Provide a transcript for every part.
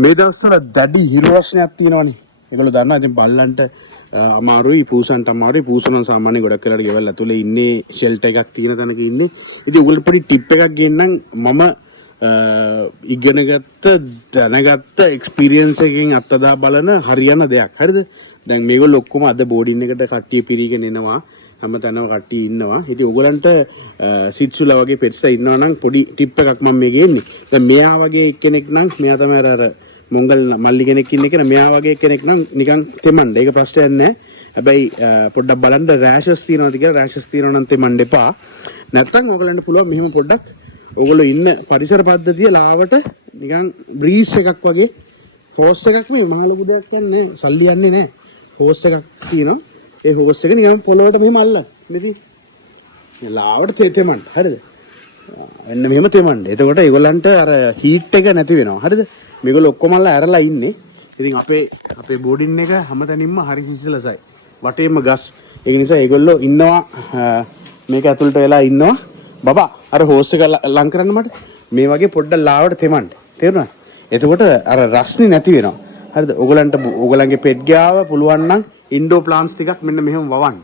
මේ දවස්වල දැඩි හිරු රස්නයක් තියෙනවනේ. ඒගොල්ලෝ දන්නවා ඉතින් බල්ලන්ට අමාරුයි පූසන්ට අමාරුයි පූසන සාමාන්‍ය ගොඩක් වෙලාට ගෙවල් ඇතුලේ ඉන්නේ ෂෙල්ටර් එකක් තියෙන තැනක ඉන්නේ. ඉතින් ඔයගොල්ලෝ පොඩි ටිප් එකක් ගෙන්නම් මම ඉගෙනගත්ත දැනගත්ත එක්ස්පීරියන්ස් එකකින් අත්දැක බලන හරියන දෙයක්. හරිද? දැන් මේගොල්ලෝ ඔක්කොම අද බෝඩින් එකට කට්ටිය පිරීගෙන එනවා. හැමතැනම කට්ටිය ඉන්නවා. ඉතින් ඔයගලන්ට සිට්සුලා වගේ පෙට්ස්ලා ඉන්නවා නම් පොඩි ටිප් එකක් මම මේ ගේන්නේ. දැන් මෙයා වගේ කෙනෙක් නම් මෙයා තමයි අර මොංගල් මල්ලි කෙනෙක් ඉන්න කෙනා මෙයා වගේ කෙනෙක් නම් නිකන් තෙමන්න. ඒක ප්‍රශ්නයක් නෑ. හැබැයි පොඩ්ඩක් බලන්න රෑෂස් තියෙනවද කියලා රෑෂස් තියෙනවා නම් තෙමන්න එපා. නැත්තම් ඔයගලන්ට පුළුවන් මෙහෙම පොඩ්ඩක් ඔයගොල්ලෝ ඉන්න පරිසර පද්ධතිය ලාවට නිකන් බ්‍රීස් එකක් වගේ හෝස් එකක් මේ මහලොකු දෙයක් කියන්නේ සල්ලි යන්නේ නෑ. හෝස් එකක් තියෙනවා. ඒ හෝස් එක නිකන් පොළොවට මෙහෙම අල්ලන්න. ඉතින් ලාවට තෙමන්න. හරිද? එන්න මෙහෙම තෙමන්න. එතකොට ඒගොල්ලන්ට අර හීට් එක නැති වෙනවා. හරිද? මේගොල්ලෝ ඔක්කොම ඇරලා ඉන්නේ. ඉතින් අපේ බෝඩින් එක හැමතැනින්ම හරි සිසිලසයි. වටේම ගස්. ඒ නිසා ඒගොල්ලෝ ඉන්නවා මේක ඇතුළට වෙලා ඉන්නවා. බබා අර හෝස් එක ලං කරන්න මට. මේ වගේ පොඩ්ඩක් ලාවට තෙමන්න. තේරුණාද? එතකොට අර රස්නේ නැති වෙනවා. හරිද? ඔයගලන්ගේ පෙට් ගාව පුළුවන් නම් ඉන්ඩෝ ප්ලාන්ට්ස් ටිකක් මෙන්න මෙහෙම වවන්න.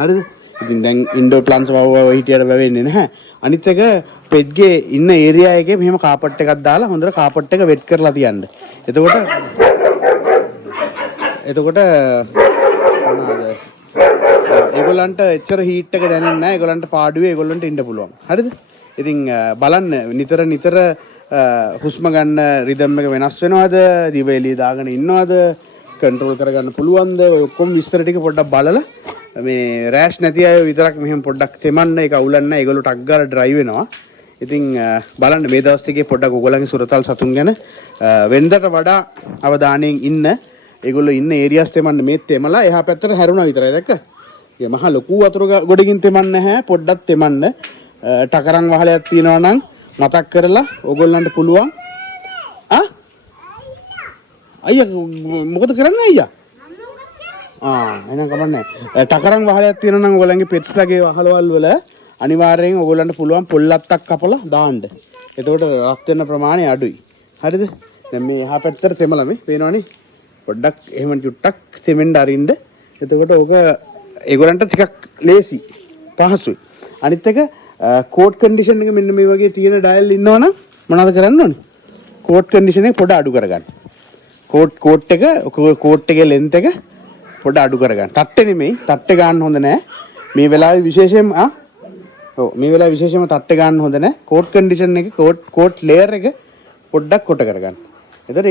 හරිද? ඉතින් දැන් ඉන්ඩෝ ප්ලාන්ට්ස් වවව හිටියට වැවෙන්නේ නැහැ. අනිත් එක පෙට්ගේ ඉන්න ඒරියා එකේ මෙහෙම කාපට් එකක් දාලා හොඳට කාපට් එක වෙට් කරලා තියන්න. එතකොට මොනවාද? ඒගොල්ලන්ට එච්චර හීට් එක දැනෙන්නේ නැහැ. ඒගොල්ලන්ට පාඩුවේ ඒගොල්ලන්ට ඉන්න පුළුවන්. හරිද? ඉතින් බලන්න නිතර හුස්ම ගන්න රිද්ම් එක වෙනස් වෙනවද? දිව එළිය දාගෙන ඉන්නවද? කන්ට්‍රෝල් කරගන්න පුළුවන්ද? ඔය ඔක්කොම විස්තර ටික පොඩ්ඩක් බලලා මේ රෑෂ් නැති අය විතරක් මෙහෙම පොඩ්ඩක් තෙමන්න. ඒක අවුලක් නැහැ. ඒගොල්ලෝ ටක් ගාලා ඩ්‍රයිව් වෙනවා. ඉතින් බලන්න මේ දවස් ටිකේ පොඩ්ඩක් ඔයගොල්ලන්ගේ සුරතල් සතුන් ගැන වෙනදට වඩා අවධානයෙන් ඉන්න. ඒගොල්ලෝ ඉන්න ඒරියාස් තෙමන්න මේ තෙමලා එහා පැත්තට හැරුණා විතරයි දැක්ක. ඒ මහා ලොකු වතුර ගොඩකින් තෙමන්න නැහැ. පොඩ්ඩක් තෙමන්න. ටකරන් වහලයක් තියෙනවා නම් මතක් කරලා ඕගොල්ලන්ට පුළුවන් අයියා මොකද කරන්නේ අයියා එහෙනම් කමන්නේ ටකරන් වහලයක් තියෙනවා නම් ඕගොල්ලන්ගේ පෙට්ස්ලාගේ වහලවල් වල අනිවාර්යෙන් ඕගොල්ලන්ට පුළුවන් පොල්ලත්තක් කපලා දාන්න. එතකොට රත් වෙන ප්‍රමාණය අඩුයි. හරිද? දැන් මේ එහා පැත්තට තෙමලා මේ පේනවනේ පොඩ්ඩක් එහෙම චුට්ටක් තෙමෙන්න අරින්න. එතකොට ඕක ඒගොල්ලන්ට ටිකක් ලේසි පහසුයි. අනිත් එක කෝඩ් කන්ඩිෂන් එක මෙන්න මේ වගේ තියෙන ඩයල් ඉන්නවනම් මොනවද කරන්න ඕනේ? කෝඩ් කන්ඩිෂන් එක පොඩ අඩු කරගන්න. කෝඩ් එකේ ලෙන්ත් එක පොඩ අඩු කරගන්න. තට්ටේ නෙමෙයි. තට්ටේ ගන්න හොඳ නෑ. මේ වෙලාවේ විශේෂයෙන්ම තට්ටේ ගන්න හොඳ නෑ. කෝඩ් කන්ඩිෂන් එක කෝඩ් ලේයර් එක පොඩ්ඩක් කොට කරගන්න. එතකොට